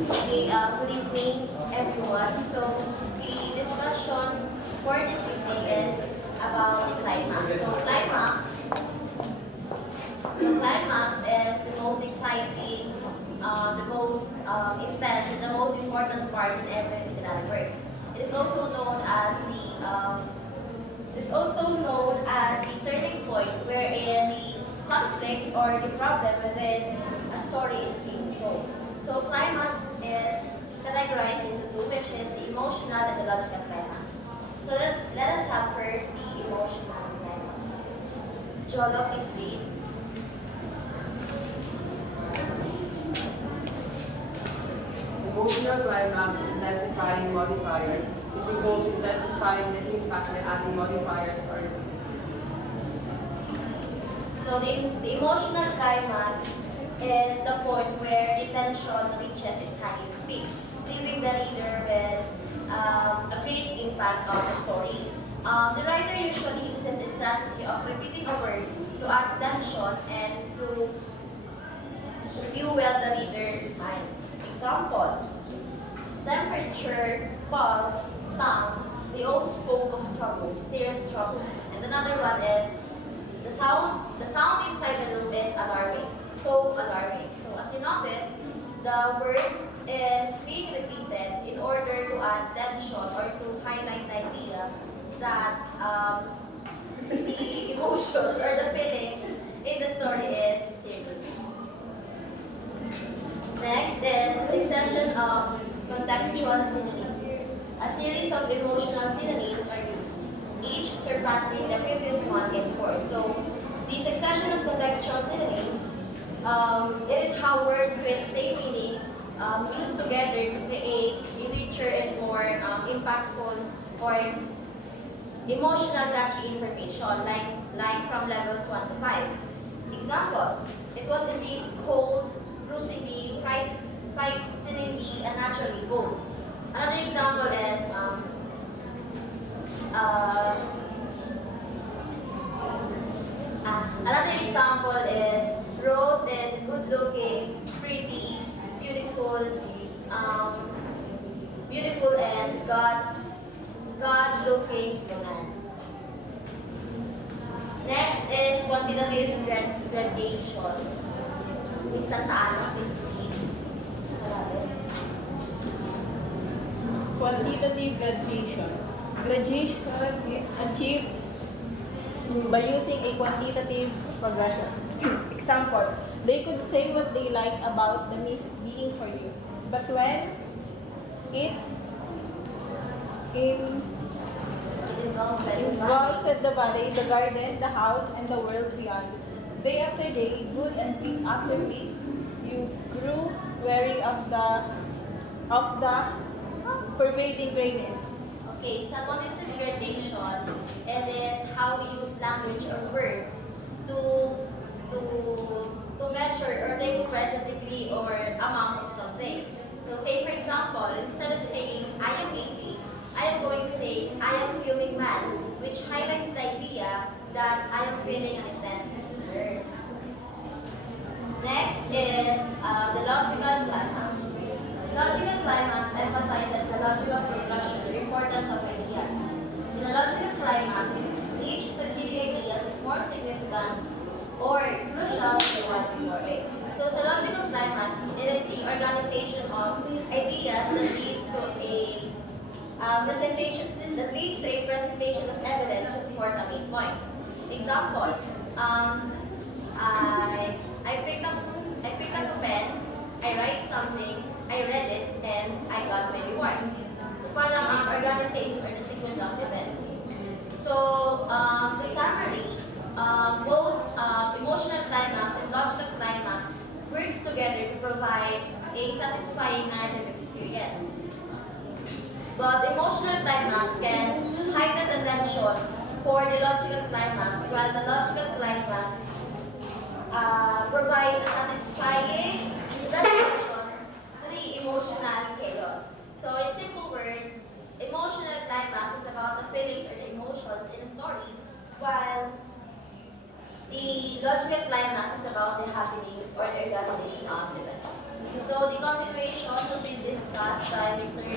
Okay, good evening, everyone. So, the discussion for this evening is about the climax. So climax is the most exciting, the most intense, and the most important part in every literary work. It is also known as the turning point, wherein the conflict or the problem within a story is being solved. So climax is categorized into two, which is the emotional and the logical climax. So let us have first the emotional climax. Jolo, please read. Emotional climax is intensifying modifier. It involves intensifying the impact by adding modifiers or repeating. So the emotional climax is the point where the tension reaches its highest peak, leaving the reader with a great impact on the story. The writer usually uses a strategy of repeating a word to add tension and to fuel the reader's mind. Example: temperature, pulse, tongue. They all spoke of trouble, serious trouble. And another one is the sound. The sound inside the room is alarming. So alarming. So as you notice, the words is being repeated in order to add tension or to highlight the idea that the emotions or the feelings in the story is serious. Next is a succession of contextual synonyms. A series of emotional synonyms are used, each surpassing the previous one in force. So, the succession of contextual synonyms, it is how words with same meaning used together to create a richer and more impactful or emotional catchy information, like from levels 1 to 5. Example: it was indeed cold, cruisingly, frighteningly, and naturally cold. Another example is uh, Rose is good looking, pretty, beautiful, um, beautiful, and God looking woman. Next is quantitative gradation. Miss Santa Ana, please read. Quantitative gradation. Gradation is achieved by using a quantitative progression. Example, they could say what they like about the mist being for you, but when it in involved the body, the garden, the house, and the world beyond. Day after day, good and week after week, you grew weary of the pervading grayness. Okay, sa quantitative gradation, it is how we use language or words to to to measure or to express the degree or amount of something. So say for example, instead of saying I am angry, I am going to say I am feeling mad, which highlights the idea that I am feeling an intense anger. Next is the logical climax. Logical climax emphasizes the logical progression, the importance of ideas. In a logical climax, each succeeding idea is more significant or crucial than the one before it. So sa logical climax, it is the organization of ideas that leads to a presentation of evidence to support a main point. Example: I picked up a pen, I write something, I read it, and I got my reward. So parang ang organization or the sequence of events. So the summary, both emotional climax and logical climax works together to provide a satisfying narrative experience. But emotional climax can heighten the tension for the logical climax, while the logical climax provides a satisfying resolution to the emotional chaos. So in simple words, emotional climax is about the feelings or the emotions in a story, while the logical climax is about the happenings or the organization of events. So the continuation will be discussed by Mr.